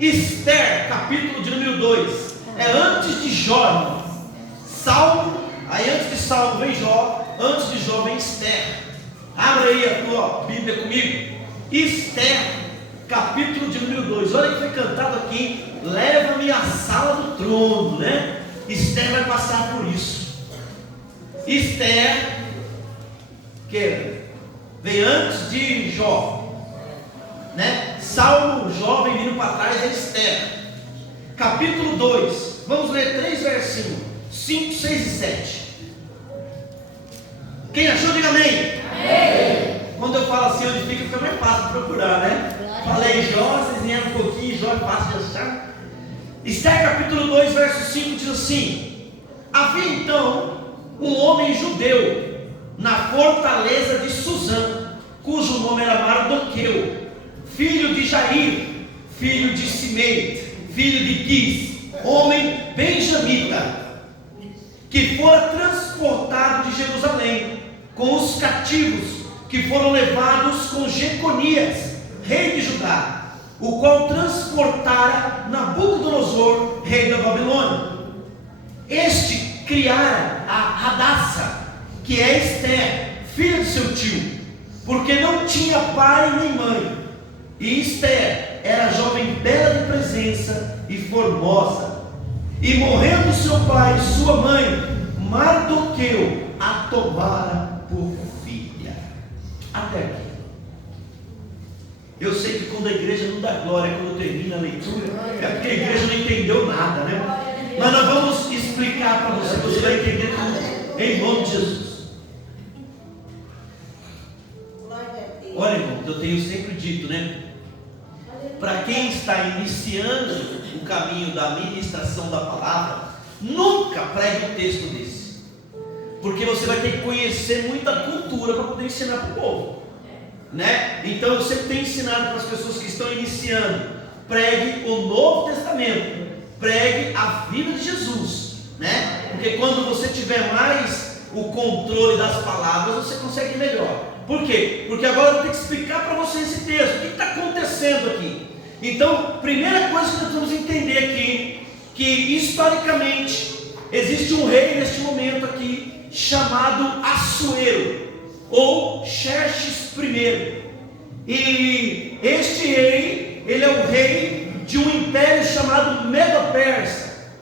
Esther, capítulo de número 2. É antes de Jó, irmão. Salmo, aí antes de Salmo vem Jó, antes de Jó vem Esther. Abra aí a tua Bíblia comigo. Esther, capítulo de número 2. Olha que foi cantado aqui: leva-me à sala do trono, né? Esther vai passar por isso. Esther, que vem antes de Jó, né? Salmo, Jó vem vindo para trás, é Esther. Capítulo 2. Vamos ler 3 versinhos: 5, 6 e 7. Quem achou, diga amém. Amém. Quando eu falo assim onde fica mais fácil de procurar, né? Falei Jó, vocês vieram um pouquinho, Jó é fácil de achar. Esther capítulo 2, verso 5 diz assim: havia então um homem judeu na fortaleza de Suzã, cujo nome era Mardoqueu, filho de Jair, filho de Simei, filho de Quis, homem benjamita, que fora transportado de Jerusalém com os cativos que foram levados com Jeconias, rei de Judá, o qual transportara Nabucodonosor, rei da Babilônia. Este criara a Hadassa, que é Esther, filha de seu tio, porque não tinha pai nem mãe. E Esther era jovem bela de presença e formosa. E morrendo seu pai e sua mãe, Mardoqueu a tomara por filha. Até aqui. Eu sei que quando a igreja não dá glória, quando termina a leitura, é porque a igreja não entendeu nada, né? Mas nós vamos explicar para você, você vai entender tudo, em nome de Jesus. Olha, irmão, eu tenho sempre dito, né? Para quem está iniciando o caminho da ministração da palavra, nunca pregue um texto desse, porque você vai ter que conhecer muita cultura para poder ensinar para o povo, né? Então eu sempre tenho ensinado para as pessoas que estão iniciando: pregue o Novo Testamento, pregue a vida de Jesus, né? Porque quando você tiver mais o controle das palavras, você consegue melhor. Por quê? Porque agora eu vou ter que explicar para você esse texto. O que está acontecendo aqui? Então, primeira coisa que nós vamos entender aqui, que historicamente existe um rei neste momento aqui, chamado Assuero, ou Xerxes I. E este rei, ele é o rei de um império chamado Medo-Persa.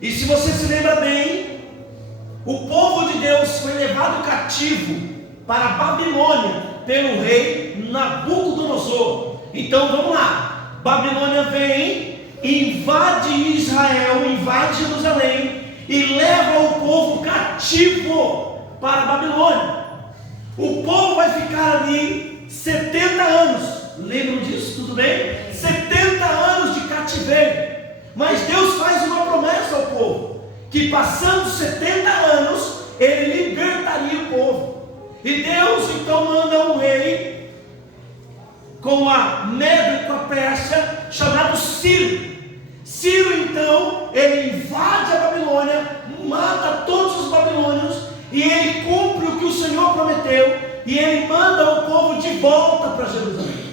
E se você se lembra bem, o povo de Deus foi levado cativo para a Babilônia pelo rei Nabucodonosor. Então vamos lá. Babilônia vem, invade Israel, invade Jerusalém e leva o povo cativo para a Babilônia. O povo vai ficar ali 70 anos. Lembram disso? Tudo bem? 70 anos de cativeiro. Mas Deus faz uma promessa ao povo, que passando 70 anos ele libertaria o povo. E Deus então manda um rei com a Medo e com a Pérsia, chamado Ciro. Ciro então, ele invade a Babilônia, mata todos os babilônios, e ele cumpre o que o Senhor prometeu, e ele manda o povo de volta para Jerusalém.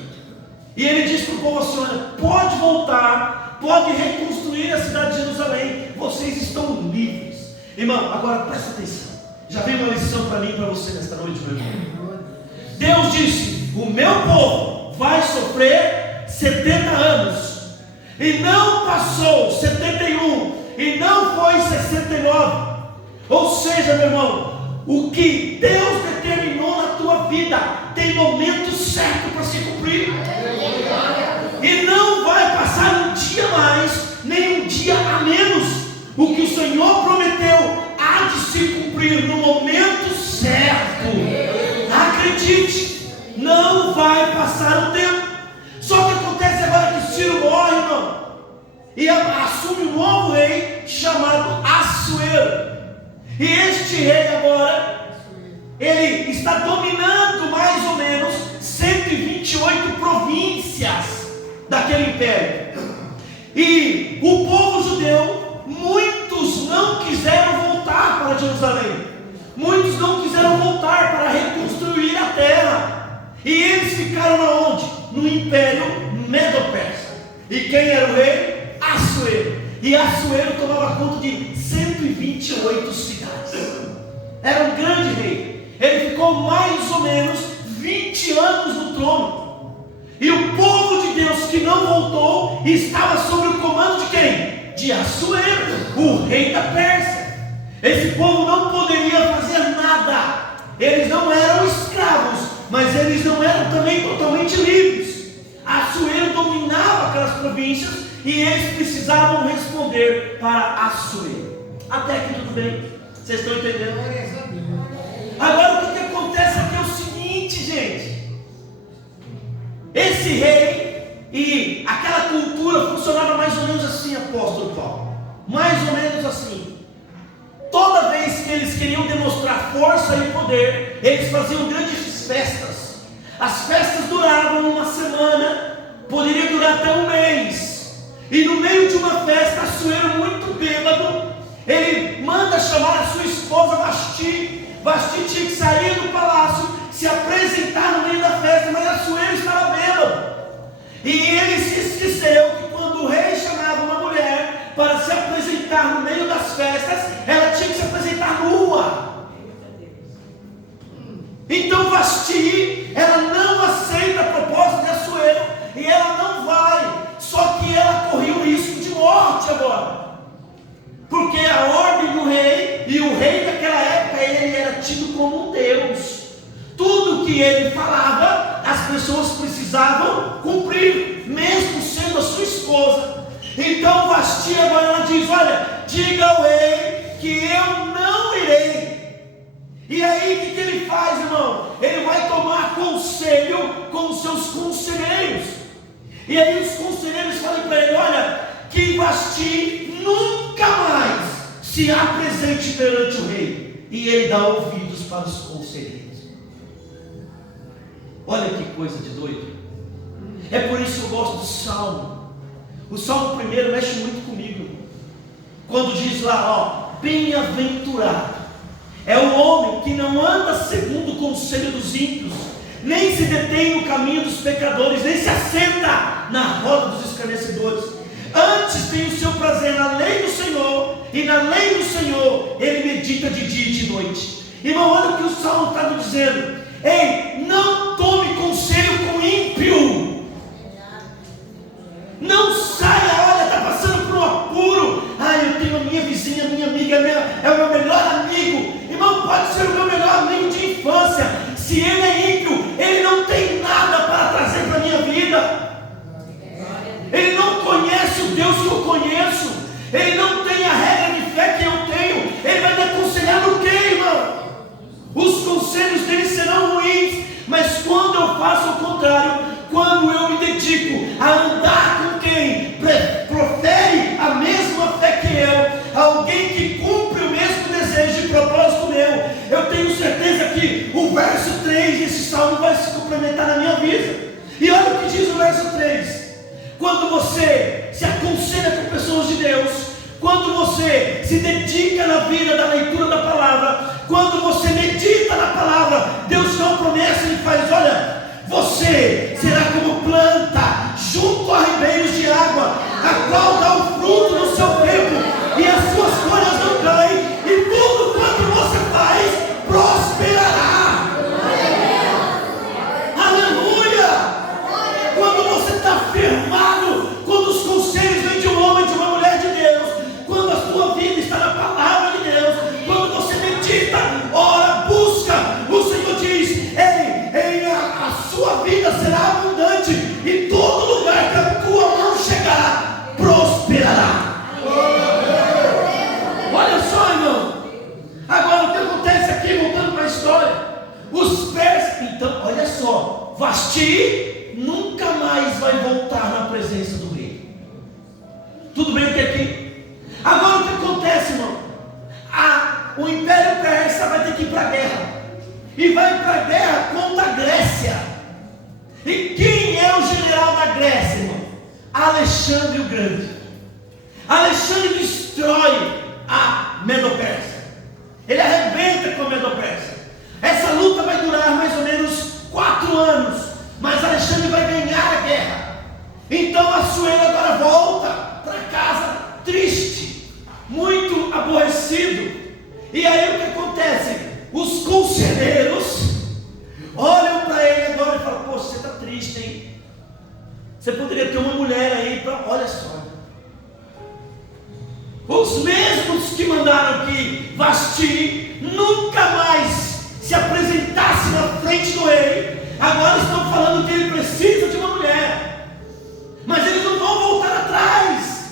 E ele diz para o povo assim: olha, pode voltar, pode reconstruir a cidade de Jerusalém, vocês estão livres. Irmão, agora presta atenção. Já veio uma lição para mim e para você nesta noite, meu irmão. Deus disse: o meu povo vai sofrer 70 anos, e não passou 71, e não foi 69. Ou seja, meu irmão, o que Deus determinou na tua vida tem momento certo para se cumprir, e não vai passar um dia mais, nem um dia a menos. O que o Senhor prometeu há de se cumprir no momento certo. Acredite, não vai passar o tempo. Só que acontece agora que Ciro morre, irmão, e assume um novo rei chamado Assuero. E este rei agora, ele está dominando mais ou menos 128 províncias daquele império. E o povo judeu, muitos não quiseram voltar para Jerusalém, muitos não quiseram voltar para reconstruir a terra, e eles ficaram aonde? No império Medo-Persa. E quem era o rei? Assuero. E Assuero tomava conta de 128 cidades. Era um grande rei. Ele ficou mais ou menos 20 anos no trono. E o povo de Deus que não voltou estava sob o comando de quem? De Assuero, o rei da Pérsia. Esse povo não poderia fazer nada. Eles não eram escravos, mas eles não eram também totalmente livres. Assuero dominava aquelas províncias e eles precisavam responder para Assuero. Até aqui tudo bem? Vocês estão entendendo? Agora o que acontece aqui é o seguinte, gente. Esse rei e aquela cultura funcionava mais ou menos assim, apóstolo Paulo. Mais ou menos assim. Toda vez que eles queriam demonstrar força e poder, eles faziam grandes festas. As festas duravam uma semana, poderia durar até um mês. E no meio de uma festa, Assuero, muito bêbado, ele manda chamar a sua esposa Vasti. Vasti tinha que sair do palácio, se apresentar no meio da festa, mas Assuero estava bêbado. E ele se esqueceu que quando o rei chamava uma mulher para se apresentar no meio das festas, ela tinha que se apresentar nua. Então Vasti, ela não aceita a proposta de Assuero e ela não vai. Só que ela correu o risco de morte agora, porque a ordem do rei, e o rei daquela época, ele era tido como um deus. Tudo que ele falava, as pessoas precisavam cumprir, mesmo sendo a sua esposa. Então Vasti agora ela diz: olha, diga ao rei que eu não irei. E aí o que ele faz, irmão? Ele vai tomar conselho com os seus conselheiros. E aí os conselheiros falam para ele: olha, que Vasti nunca mais se apresente perante o rei. E ele dá ouvidos para os conselheiros. Olha que coisa de doido. É por isso que eu gosto do Salmo. O Salmo primeiro mexe muito comigo. Quando diz lá, ó, bem-aventurado é o homem que não anda segundo o conselho dos ímpios, nem se detém no caminho dos pecadores, nem se assenta na roda dos escarnecedores. Antes tem o seu prazer na lei do Senhor, e na lei do Senhor ele medita de dia e de noite. Irmão, olha o que o Salmo está nos dizendo. Ei, não tome conselho com ímpio. Não saia, olha, está passando por um apuro. Eu tenho a minha vizinha, minha amiga, é o meu melhor amigo. Irmão, pode ser o meu melhor amigo de infância. Se ele é ímpio, ele não tem nada para trazer para a minha vida. Ele não conhece o Deus que eu conheço. Ele não tem a regra de fé que eu tenho. Ele vai me aconselhar no quê, irmão? Os conselhos dele serão ruins, mas quando eu faço o contrário, quando eu me dedico a andar com quem profere a mesma fé que eu, alguém que cumpre o mesmo desejo e propósito meu, eu tenho certeza que o verso 3 desse salmo vai se complementar na minha vida. E olha o que diz o verso 3: quando você se aconselha com pessoas de Deus, quando você se dedica na vida da leitura da palavra, quando você medita na palavra, Deus dá uma promessa e faz: olha, você será como planta junto a ribeiros de água, a qual dá o fruto no seu tempo, e as suas folhas não caem, e tudo quanto você faz prosperará. Aleluia! Quando você está firmado, quando os conselhos vêm de um homem, de uma mulher de Deus, quando a sua vida está na palavra de Deus, quando você medita, ora, busca, o Senhor diz: a sua vida será abundante, e todo lugar que a tua mão chegar, prosperará. Olha só, irmão. Agora o que acontece aqui, voltando para a história, os persas, então, olha só, Vasti nunca mais vai voltar na presença do rei. Tudo bem até aqui? Agora o que acontece, irmão? O Império Persa vai ter que ir para a guerra, e vai para a guerra contra a Grécia. E quem é o general da Grécia, irmão? Alexandre o Grande. Alexandre destrói a Medo-Pérsia. Ele arrebenta com a Medo-Pérsia. Essa luta vai durar mais ou menos 4 anos, mas Alexandre vai ganhar a guerra. Então Assuero agora estabelecido. E aí o que acontece? Os conselheiros olham para ele agora e falam: poxa, você está triste, hein? Você poderia ter uma mulher aí para... Olha só. Os mesmos que mandaram que Vasti nunca mais se apresentasse na frente do rei, agora estão falando que ele precisa de uma mulher. Mas eles não vão voltar atrás.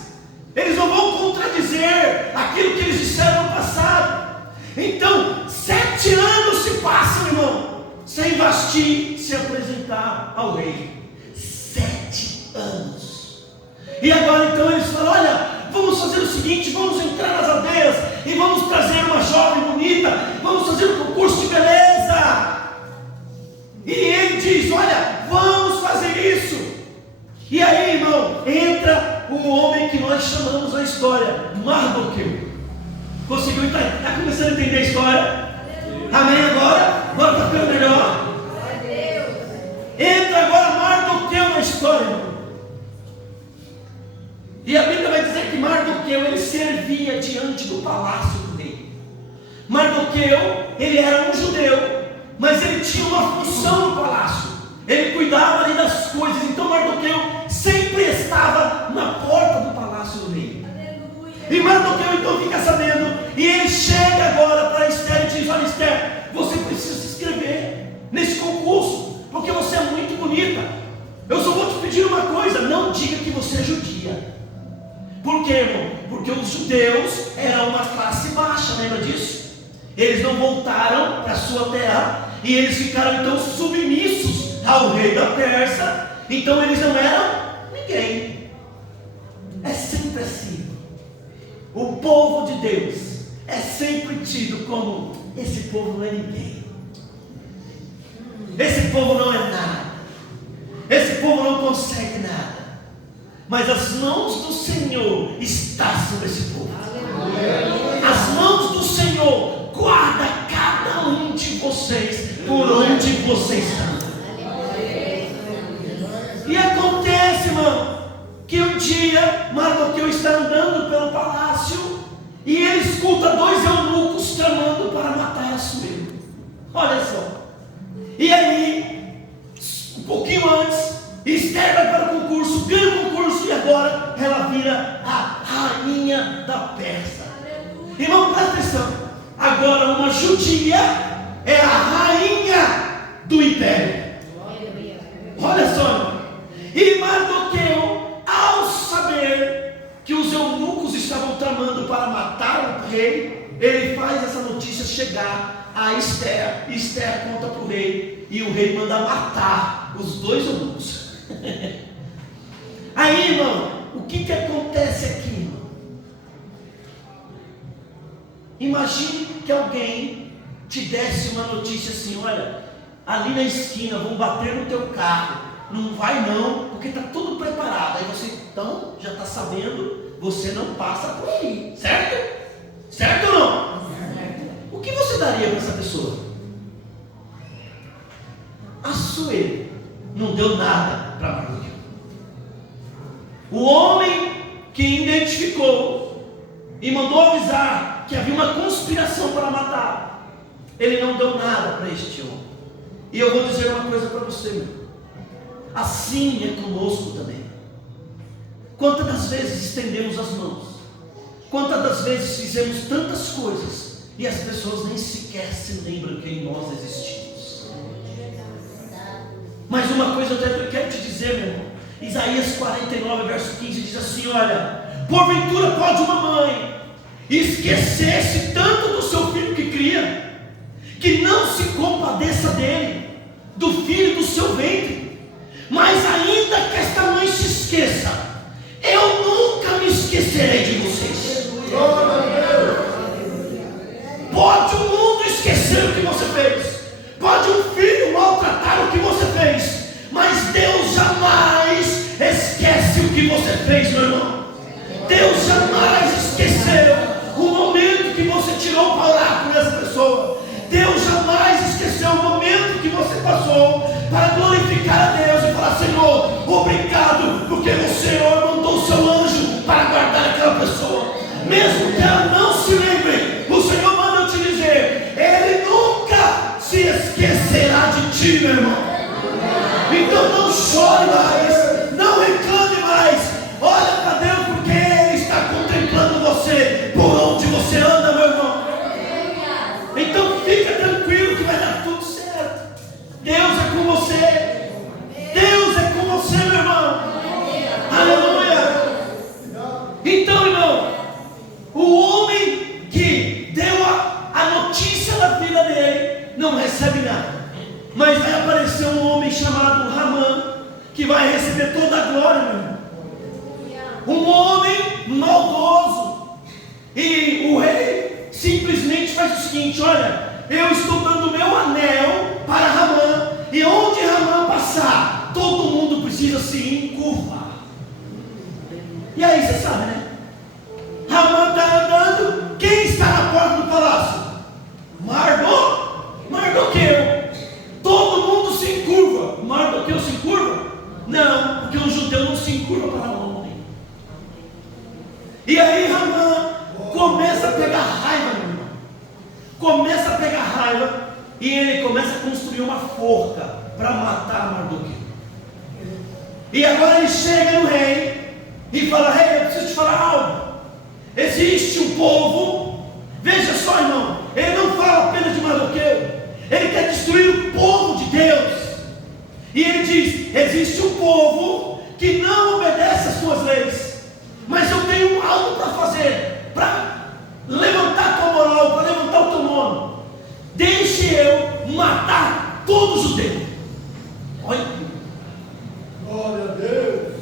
Eles não vão contradizer aquilo que eles disseram no passado. Então, 7 anos se passam, irmão, sem Vasti se apresentar ao rei. 7 anos. E agora então eles falam: olha, vamos fazer o seguinte, vamos entrar nas aldeias e vamos trazer uma jovem bonita, vamos fazer um concurso de beleza. E ele diz: olha, vamos fazer isso. E aí, irmão, entra o homem que nós chamamos na história Mardoqueu. Conseguiu entrar? Está começando a entender a história? Amém agora? Agora está ficando melhor? Entra agora Mardoqueu na história, irmão. E a Bíblia vai dizer que Mardoqueu, ele servia diante do palácio do rei. Mardoqueu, ele era um judeu, mas ele tinha uma função no palácio. Ele cuidava ali das coisas. Então Mardoqueu sempre estava na porta do palácio do rei. E Mardoqueu então fica sabendo, e ele chega agora para Esther e diz: olha, Esther, você precisa se inscrever nesse concurso, porque você é muito bonita. Eu só vou te pedir uma coisa: não diga que você é judia. Por quê, irmão? Porque os judeus eram uma classe baixa, lembra disso? Eles não voltaram para a sua terra, e eles ficaram então submissos ao rei da Pérsia. Então eles não eram ninguém. É sempre assim. O povo de Deus é sempre tido como: esse povo não é ninguém, esse povo não é nada, esse povo não consegue nada. Mas as mãos do Senhor estão sobre esse povo. As mãos do Senhor guardam cada um de vocês por onde vocês estão. E acontece, irmão, que um dia Mardoqueu está andando pelo palácio e ele escuta 2 eunucos tramando para matar a sua irmã. Olha só. E aí, um pouquinho antes, Esther vai para o concurso, ganha o concurso, e agora ela vira a rainha da Pérsia. Irmão, presta atenção. Agora uma judia é a rainha do império. Olha só, irmão. E Mardoqueu, ao saber que os eunucos estavam tramando para matar o rei, ele faz essa notícia chegar a Esther. Esther conta para o rei, e o rei manda matar os 2 eunucos. Aí, irmão, o que acontece aqui, irmão? Imagine que alguém te desse uma notícia assim: olha, ali na esquina vão bater no teu carro, não vai não, porque está tudo preparado. Aí você então já está sabendo, você não passa por aí, certo? Certo ou não? O que você daria para essa pessoa? Assuero não deu nada para Mardoqueu. O homem que identificou e mandou avisar que havia uma conspiração para matar, ele não deu nada para este homem. E eu vou dizer uma coisa para você, meu. Assim é conosco também. Quantas das vezes estendemos as mãos, quantas das vezes fizemos tantas coisas e as pessoas nem sequer se lembram que em nós existimos. Mas uma coisa eu quero te dizer, meu irmão. Isaías 49, verso 15 diz assim: olha, porventura pode uma mãe esquecer-se tanto do seu filho que cria, que não se compadeça dele, do filho do seu ventre. Mas ainda que esta mãe se esqueça, eu nunca me esquecerei de vocês. Pode o mundo esquecer o que você fez, pode um filho maltratar o que você fez, mas Deus jamais esquece o que você fez, meu irmão. Deus jamais esqueceu o momento que você tirou para orar por essa pessoa. Deus jamais esqueceu o momento que você passou para glorificar a Deus e falar: Senhor, obrigado, porque o Senhor mandou o seu anjo para guardar aquela pessoa. Mesmo que ela não se lembre, um homem maldoso. E o rei simplesmente faz o seguinte: olha, eu estou dando meu anel para Ramã, e onde Ramã passar, todo mundo precisa se encurvar. E aí você sabe, né? Ramã está andando, quem está na porta do palácio? Mardoqueu. Todo mundo se encurva. Mardoqueu se encurva? Não, porque um judeu não se encurva para homem. E aí Ramã começa a pegar raiva, meu irmão. Começa a pegar raiva, e ele começa a construir uma forca para matar Mardoqueu. E agora ele chega no rei e fala: rei, eu preciso te falar algo. Existe um povo, veja só, irmão, ele não fala apenas de Mardoqueu, ele quer destruir o povo de Deus. E ele diz: existe um povo que não obedece às suas leis, mas eu tenho algo para fazer, para levantar a tua moral, para levantar o teu nome. Deixe eu matar todos os judeus. Olha, glória a Deus.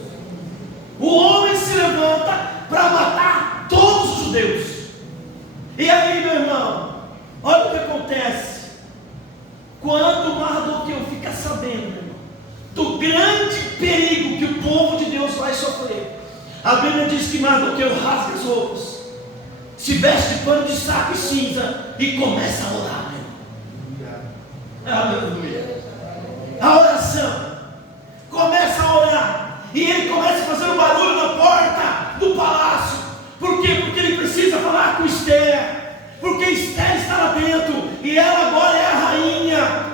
O homem se levanta para matar todos os judeus. E aí, meu irmão, olha o que acontece. Quando Mardoqueu fica sabendo, meu irmão, do grande perigo que o povo de Deus vai sofrer, a Bíblia diz que Mardoqueu rasga as roupas, se veste de pano de saco e cinza e começa a orar, meu irmão. Aleluia. A oração. Começa a orar. E ele começa a fazer um barulho na porta do palácio. Por quê? Porque ele precisa falar com Esther. Porque Esther está lá dentro, e ela agora é a rainha.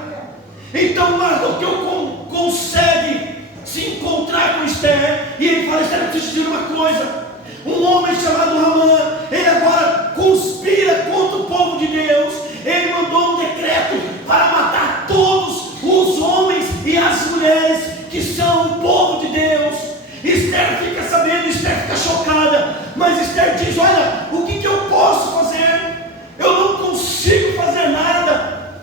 Então Mardoqueu consegue se encontrar com Esther, e ele fala: Esther, eu preciso dizer uma coisa. Um homem chamado Ramã, ele agora conspira contra o povo de Deus. Ele mandou um decreto para matar todos os homens e as mulheres que são o povo de Deus. Esther fica sabendo, Esther fica chocada, mas Esther diz: olha, o que eu posso fazer? Eu não consigo fazer nada.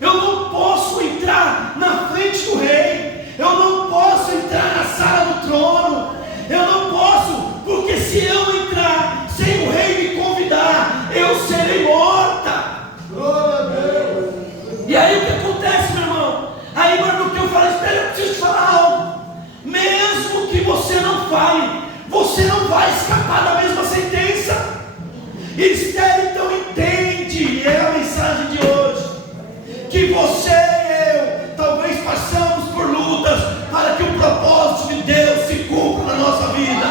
Eu não posso entrar na frente do rei. Eu não posso entrar na sala do trono. Eu não posso, porque se eu entrar sem o rei me convidar, eu serei morta. Glória a Deus. E aí o que acontece, meu irmão? Aí Mardoqueu fala: Espera, eu preciso te falar algo. Mesmo que você não fale, você não vai escapar da mesma sentença. Esther então entende, e é a mensagem de hoje, que você e eu talvez passamos por lutas para que o propósito de Deus se cumpra na nossa vida.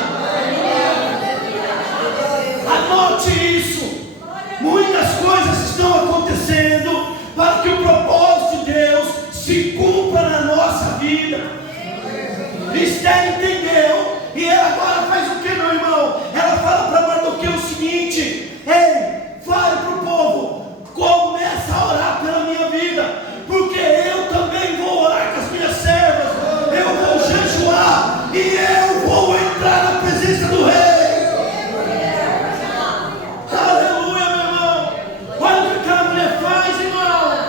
Anote isso. Muitas coisas estão acontecendo para que o propósito de Deus se cumpra na nossa vida. Esther entendeu, e ela agora faz o que, meu irmão? Ela fala para Mardoqueu o seguinte: ei, fale para o povo, começa a orar pela minha vida, porque eu também vou orar com as minhas servas. Eu vou jejuar e eu vou entrar na presença do rei. Aleluia, meu irmão. Olha o que aquela mulher faz, irmão.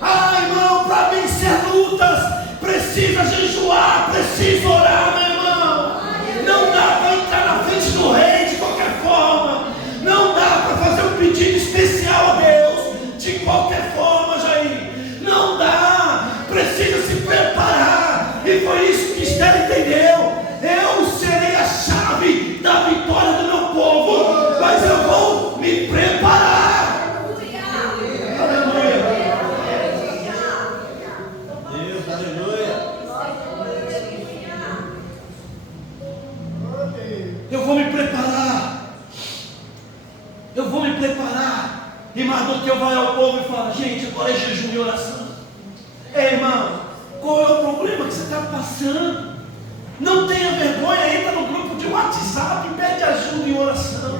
Ah, irmão, para vencer lutas precisa jejuar, precisa orar, meu irmão. Não dá para entrar na frente do rei de qualquer forma. Não dá para fazer um pedido especial a Deus de qualquer forma, Jair. Não dá. Precisa se preparar. E foi isso que Esther entendeu. Eu serei a chave da vitória do meu povo, mas eu vou me preparar. Aleluia. Deus, aleluia. Eu vou me preparar. Eu vou me preparar. E Mardoqueu vai ao povo e fala: gente, agora é jejum e oração. Ei, irmão, qual é o problema que você está passando? Não tenha vergonha, entra no grupo de WhatsApp e pede ajuda em oração.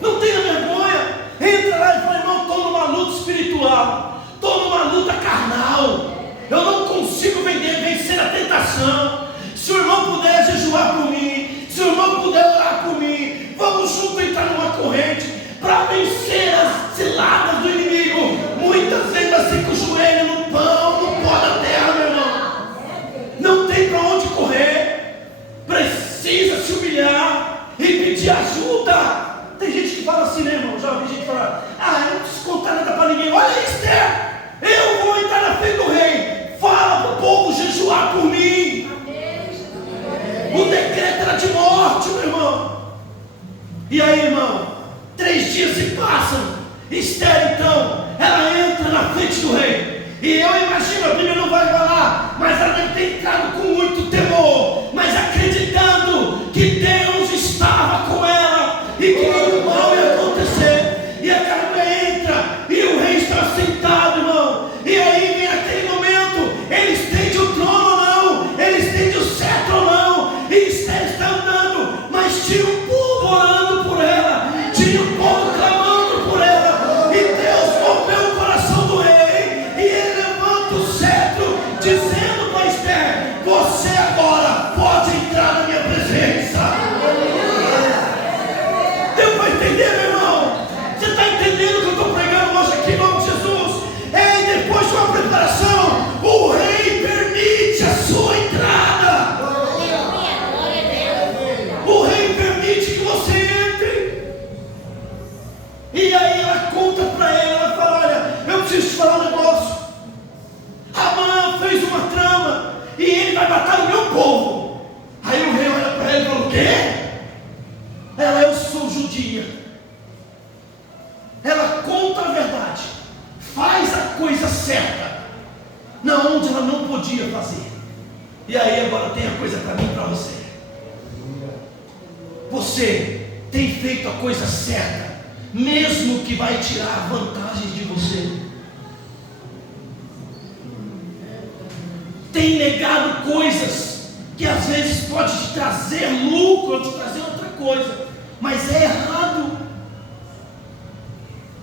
Não tenha vergonha, entra lá e fala: irmão, estou numa luta espiritual, estou numa luta carnal, eu não consigo vencer a tentação. Se o irmão puder jejuar por mim, se o irmão puder orar por mim, vamos juntos entrar numa corrente para vencer as ciladas do inimigo. Muitas vezes assim com o joelho no pão, no pó da terra, meu irmão. Não tem para onde correr. Precisa de ajuda. Tem gente que fala assim, né, irmão? Já ouvi gente falar: eu não preciso contar nada para ninguém. Olha, Esther, eu vou entrar na frente do rei. Fala para o povo jejuar por mim. O decreto era de morte, meu irmão. E aí, irmão, 3 dias se passam. Esther, então, ela entra na frente do rei. E eu imagino, a Bíblia não vai falar, mas ela deve ter entrado com muito temor, mas acreditando que Deus estava com ela e que nenhum mal ia acontecer. E aquela mulher entra e o rei está sentado, irmão. E aí vem aquele momento, ele estende o trono ou não, ele estende o cetro ou não, e Esther está andando, mas tinha um povo orando por ela, tinha um povo clamando por ela, e Deus moveu o coração do rei, e ele levanta o cetro, dizendo para Esther: você agora pode entrar na minha presença. Deu para entender, meu irmão? Você está entendendo o que eu estou pregando hoje aqui em nome de Jesus? E depois de uma preparação, o rei permite a sua entrada. O rei permite que você entre. E aí ela conta para ele, ela fala: olha, eu preciso te falar um negócio. Amã fez uma trama e ele vai matar o meu povo. Aí o rei olha para ele e fala: o quê? Ela: eu sou judia. Ela conta a verdade, faz a coisa certa, na onde ela não podia fazer. E aí agora tem a coisa para mim e para você. Você tem feito a coisa certa, mesmo que vai tirar vantagens de você. Tem negado coisas que às vezes pode te trazer lucro, ou te trazer outra coisa, mas é errado.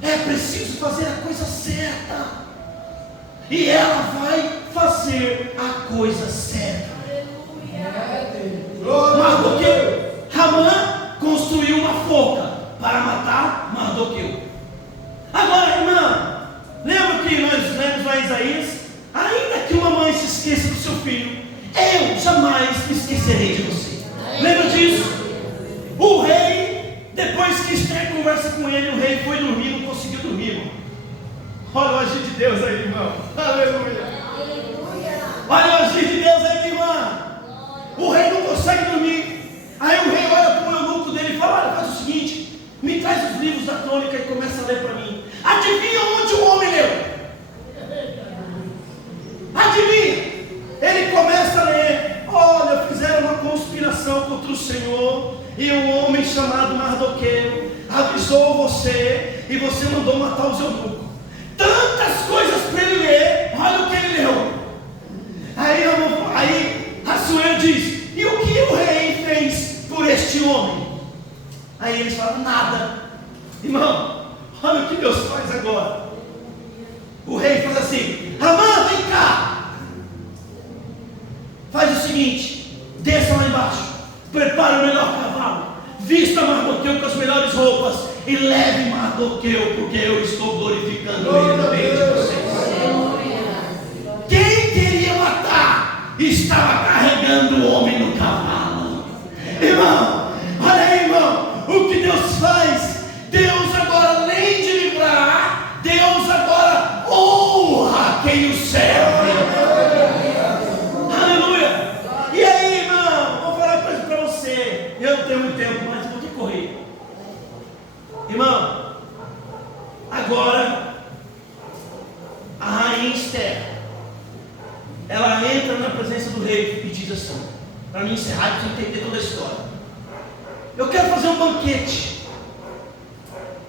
É preciso fazer a coisa certa, e ela vai fazer a coisa certa. Mardoqueu, Amã construiu uma forca para matar Mardoqueu. Agora, irmã, lembra que nós lemos lá em Isaías: ainda que uma mãe se esqueça do seu filho, eu jamais me esquecerei de você. Lembra disso? O rei, depois que Esther conversa com ele, o rei foi dormir, não conseguiu dormir, irmão. Olha o agir de Deus aí, irmão. Aleluia. Olha o agir de Deus aí, irmã. O rei não consegue dormir. Aí o rei olha para o eunuco dele e fala: olha, faz o seguinte, me traz os livros da crônica e começa a ler para mim. Adivinha onde o homem leu? Adivinha? Ele começa a ler: olha, fizeram uma conspiração contra o Senhor, e um homem chamado Mardoqueu avisou você, e você mandou matar os eunucos. Tantas coisas para ele ler, olha o que ele leu. Aí Assuero diz: e o que o rei fez por este homem? Aí eles falam: nada. Irmão, olha o que Deus faz agora. O rei faz assim: Amã, vem cá. Faz o seguinte, desça lá embaixo, prepara o melhor cavalo, vista Mardoqueu com as melhores roupas e leve Mardoqueu, porque eu estou glorificando ele no meio de vocês. Quem queria matar estava carregando o homem no cavalo. Irmão, olha aí, irmão, o que Deus faz? Deus agora, além de livrar, Deus agora honra quem o serve. Aleluia. E aí, irmão, vou falar uma coisa para você. Eu não tenho muito tempo, mas vou ter que correr. Irmão, agora a rainha Esther, ela entra na presença do rei e diz assim, para mim encerrar, para entender toda a história: eu quero fazer um banquete,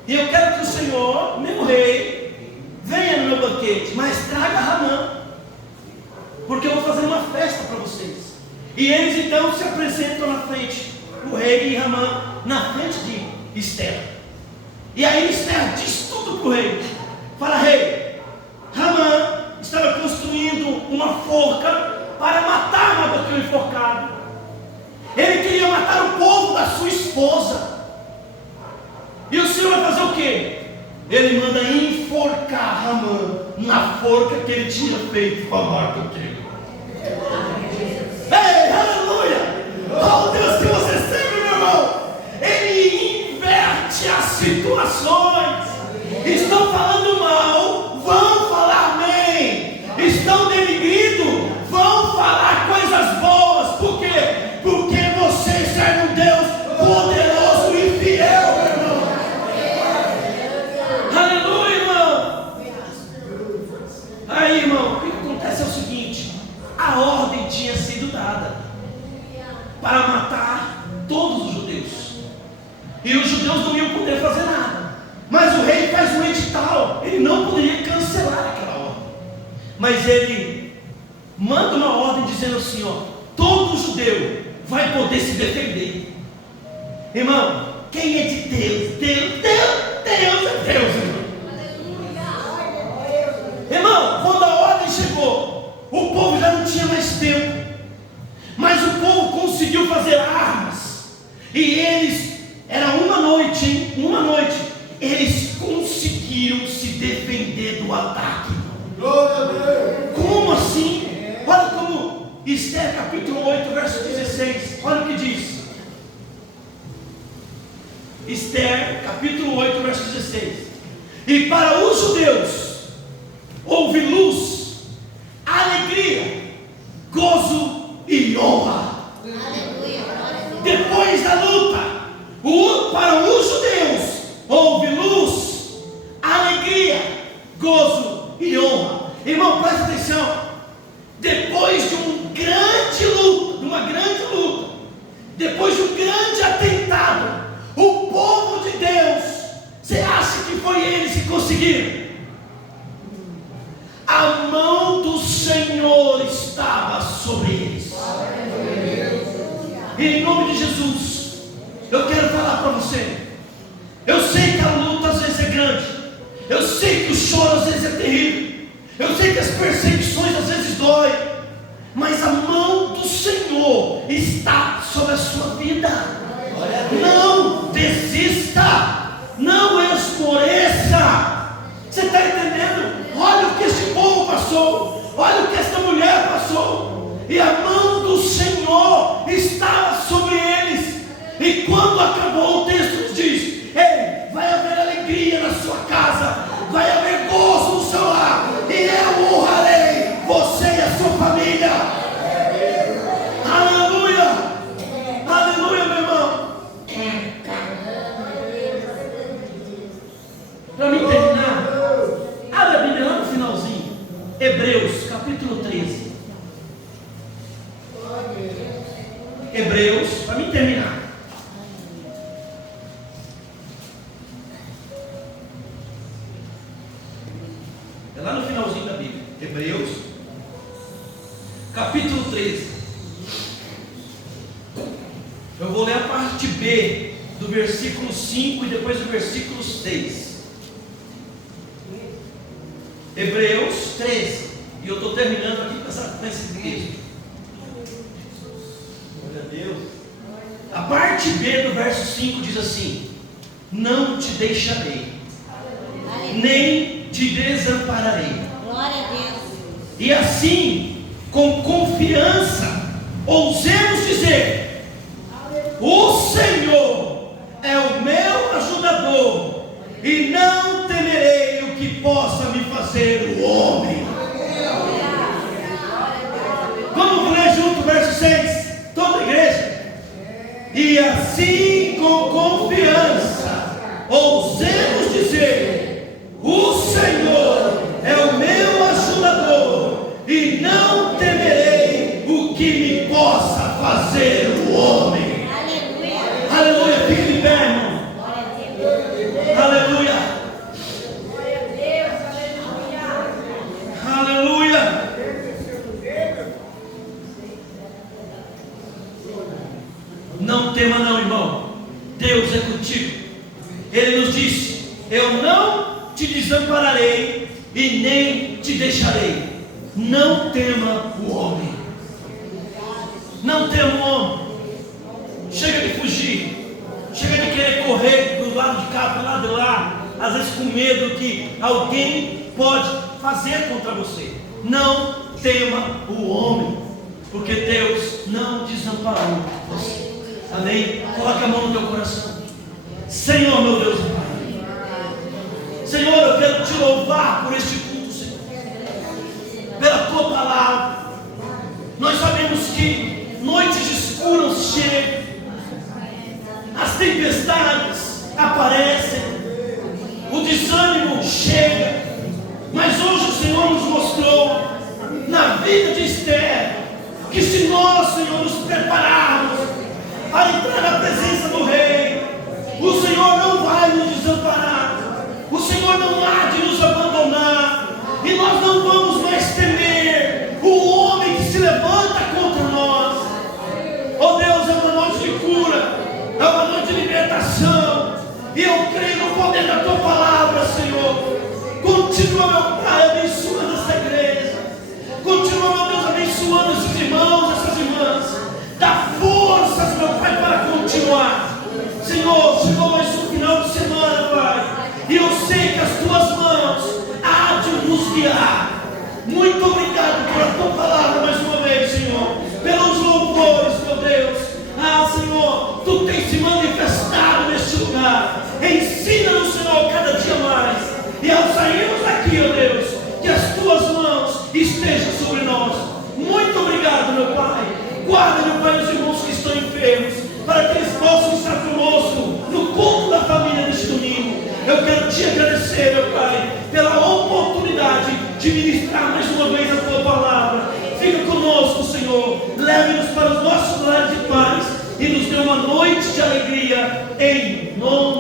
e eu quero que o Senhor, meu rei, venha no meu banquete, mas traga Amã, porque eu vou fazer uma festa para vocês. E eles então se apresentam na frente, o rei e Amã, na frente de Esther. E aí Esther diz tudo para o rei. Fala: rei, Amã estava construindo uma forca para matar Mardoqueu enforcado. Ele queria matar o povo da sua esposa. E o Senhor vai fazer o quê? Ele manda enforcar Amã na forca que ele tinha feito para Mardoqueu. Ei, aleluia! Oh Deus, que você serve, meu irmão! Ele para matar todos os judeus. E os judeus não iam poder fazer nada. Mas o rei faz um edital, ele não poderia cancelar aquela ordem. Mas ele manda uma ordem dizendo assim, ó, todo judeu vai poder se defender. Irmão, quem é de Deus? Deus é Deus, irmão. Irmão, quando a ordem chegou, o povo já não tinha mais tempo. Mas o povo conseguiu fazer armas. E eles, era uma noite, hein? Uma noite, eles conseguiram se defender do ataque. Glória a Deus. Como assim? Olha como Esther capítulo 8, verso 16. Olha o que diz. Esther capítulo 8, verso 16. E para os judeus houve luz, alegria, gozo e honra. Depois da luta, para os judeus houve luz, alegria, gozo e honra. Irmão, presta atenção. Depois de uma grande luta, depois de um grande atentado, o povo de Deus, você acha que foi eles que conseguiram? A mão do Senhor estava sobre eles. E em nome de Jesus, eu quero falar para você. Eu sei que a luta às vezes é grande. Eu sei que o choro às vezes é terrível. Eu sei que as perseguições às vezes doem. Mas a mão do Senhor está sobre a sua vida. Não desista. Não esmoreça. Você está entendendo? Olha o que esse povo passou. Olha o que essa mulher passou. E a mão do Senhor estava sobre eles. E quando acabou, o texto nos diz: ei, vai haver alegria na sua casa, vai haver gozo no seu lar, e eu honrarei você e a sua família. Aleluia. Aleluia, meu irmão. Para mim terminar, abre a Bíblia lá no finalzinho, Hebreus capítulo 13. Hebreus, para mim terminar. É lá no finalzinho da Bíblia, Hebreus capítulo 13. Eu vou ler a parte B do versículo 5 e depois do versículo 6. Hebreus 13. E eu estou terminando aqui com esse texto. Glória a Deus. A parte B do verso 5 diz assim: não te deixarei, nem te desampararei. Glória a Deus. E assim, com confiança, ousemos dizer: o Senhor é o meu ajudador, e não temerei o que possa me fazer o homem. Vamos ler junto o verso 6, toda a igreja. E assim, com confiança, ousemos dizer: o Senhor é o meu ajudador, e não temerei o que me possa fazer o homem. Aleluia. Aleluia, fique de pé, irmão. Glória a Deus. Aleluia. Glória a Deus. Aleluia. Aleluia. Não tema não, irmão. Deus é contigo. Ele nos disse: eu não te desampararei e nem te deixarei. Não tema o homem. Não tema o homem. Chega de fugir. Chega de querer correr do lado de cá, do lado de lá, às vezes com medo que alguém pode fazer contra você. Não tema o homem, porque Deus não desamparou você. Amém? Coloque a mão no teu coração. Senhor, meu Deus e Pai, Senhor, eu quero te louvar por este culto, Senhor, pela tua palavra. Nós sabemos que noites escuras chegam, as tempestades aparecem, o desânimo chega, mas hoje o Senhor nos mostrou na vida de Esther que se nós, Senhor, nos prepararmos, E eu creio no poder da tua palavra, Senhor. Continua, meu Pai, abençoando essa igreja. Continua, meu Deus, abençoando esses irmãos, essas irmãs. Dá forças, meu Pai, para continuar. Senhor, chegou mais um final de semana, Pai. E eu sei que as tuas mãos há de nos guiar. Muito obrigado pela tua palavra mais uma vez, Senhor. Pelos louvores, meu Deus. Ah, Senhor, tu tens se manifestado neste lugar. Ensina-nos, Senhor, cada dia mais. E ao sairmos daqui, ó Deus, que as tuas mãos estejam sobre nós. Muito obrigado, meu Pai. Guarda, meu Pai, os irmãos que estão enfermos, para que eles possam estar conosco no culto da família neste domingo. Eu quero te agradecer, meu Pai, pela oportunidade de ministrar mais uma vez a tua palavra. Fica conosco, Senhor. Leve-nos para os nossos lares de paz e nos dê uma noite de alegria, em nome